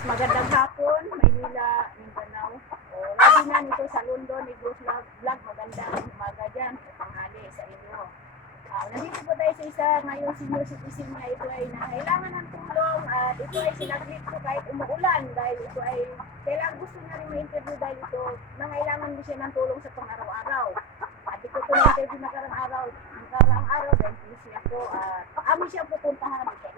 Magandang hapon, Maynila, Mindanao. O, labi na nito sa London, Negros Vlog. Magandang umaga dyan, tanghali sa inyo. Nandito po tayo sa isa ngayon senior citizen na ito ay nangailangan ng tulong at ito ay sinaglit ko kahit umuulan dahil ito ay kailangan gusto niya rin ma-interview dahil ito nangailangan din siya ng tulong sa pang-araw-araw. At ito ko na-interview nakarang araw dahil busy ako at amin siya pupuntahan ito.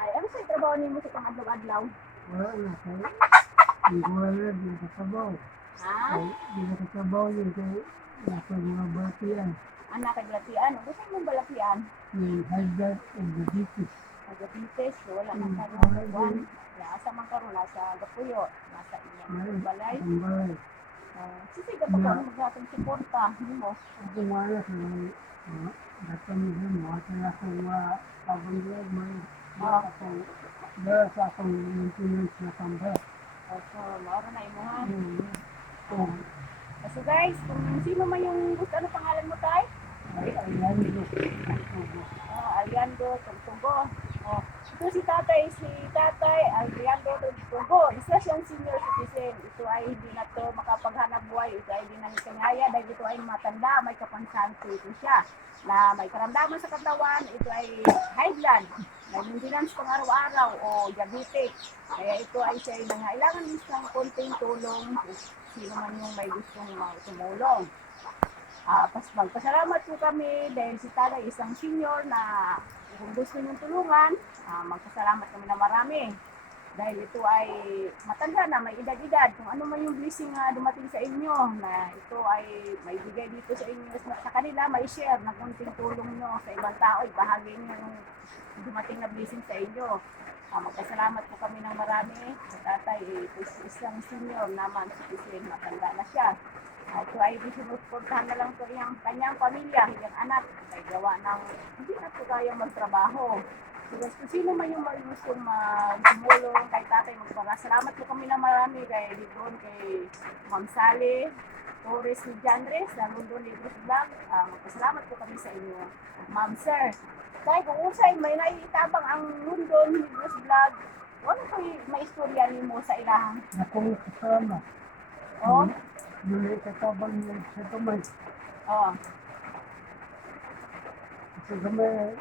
Ay, ano sa'yo trabaho niyo sa pang-adlaw-adlaw? Wala na kay hindi ko wala din sa sabaw. Ha? Ay, di na sa sabaw yun kay nasa mga batian. Anak kay Balatian. Gusto mong Balatian? Yung hagdan and the disease. Taga-Bites, wala man Wala karoon. din. Nasa man karoon, nasa Gapuyo, nasa May inyong balay. ang balay. Sige ka pa kung mag-atong suporta. Hindi mo. Ako wala sa mga datan nila mga kaya akong pabanglag may akong dahil sa akong maintenance na tambay. So, maura na imuhan. Oh, So guys, kung sino man yung gusto, ano pangalan mo tayo? ay ayan nyo. Aliando Tugtugo. Ito si tatay Aliando Tugtugo. Isa siyang senior citizen. Ito ay hindi na to makapaghanap buhay. Ito ay hindi na kanyaya dahil ito ay matanda, may kapansanto ito siya. Na may karamdaman sa katawan, ito ay high blood, may maintenance pang araw-araw o diabetic. Kaya ito ay siya ay nangailangan ng konting tulong sino man yung may gustong tumulong. Magpasalamat po kami dahil si Tatay isang senior na kung gusto niyong tulungan, magpasalamat kami na marami. Dahil ito ay matanda na, may edad-edad. Kung ano man yung blessing na dumating sa inyo, na ito ay may bigay dito sa inyo, sa kanila, may share na kunting tulong nyo sa ibang tao, ibahagi nyo yung dumating na blessing sa inyo. Magpasalamat po kami ng marami. Sa tatay, isang senior naman, citizen, matanda na siya. Ito ay sinusuportahan na lang po yung kanyang pamilya, yung anak, ay gawa ng hindi na po kayang magtrabaho. So, kung sino man yung gustong tumulong kay tatay, magpasalamat po kami ng marami kay doon kay Ma'am Sally Torres ni Jandres, sa London Negros Vlog. Magpasalamat po kami sa inyo, Ma'am Sir. Kaya kung usay, may naiitabang ang London Negros Vlog, ano po may istorya niyo mo sa ilahang? Akong kasama. Oh? Yung katabang niya sa kamay. Oh. Sa kamay,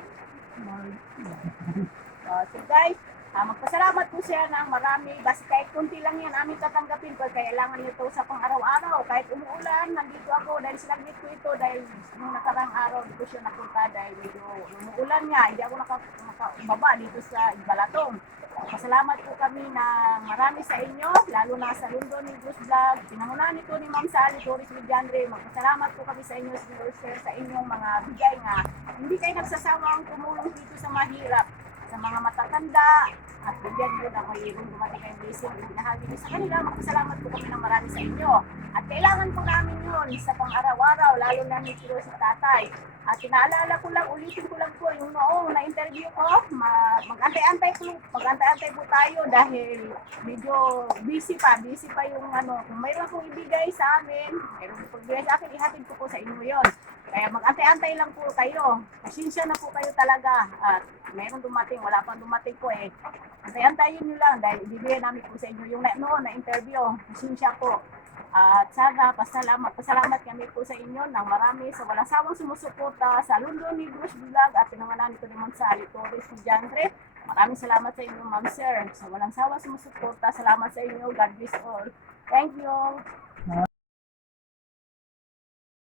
So guys, magpasalamat po siya ng marami. Basta kahit kunti lang yan aming tatanggapin ko. Kailangan nito sa pang-araw-araw. Kahit umuulan, nandito ako dahil sinaglit ko ito dahil nung nakarang araw dito siya napunta dahil medyo umuulan nga. Hindi ako nakababa dito sa Balatong. Pasalamat po kami ng marami sa inyo, lalo na sa London Negros Vlog. Pinangunahan nito ni Ma'am Sally Torres Mediandre. Magpasalamat po kami sa inyo, sir, sa inyong mga bigay nga. Hindi kayo nagsasawang tumulong dito sa mahirap, sa mga matatanda, at bigyan nyo na mayroong dumating kayong blessing. Ibinahagi nyo sa kanila, magpasalamat po kami ng marami sa inyo. At kailangan po namin yun sa pang-araw-araw, lalo na ni si tatay. At pinaalala ko lang, ulitin ko lang po, yung noong na-interview ko, mag-antay-antay po tayo dahil medyo busy pa yung ano, kung mayroon pong ibigay sa amin, mayroon pong ibigay sa akin, ihatid ko po sa inyo yon. Kaya mag-antay-antay lang po kayo. Pasensya na po kayo talaga. At mayroon dumating, wala pang dumating po eh. Antay-antayin nyo lang dahil ibibigay namin po sa inyo yung noon na interview. Pasensya po. At sana, pasalamat kami po sa inyo ng marami sa walang sawang sumusuporta sa London Negros Vlog at pinangalan nito ni Ma'am Sally Torres Mediandre. Maraming salamat sa inyo, Ma'am Sir. Sa walang sawang sumusuporta, salamat sa inyo. God bless all. Thank you.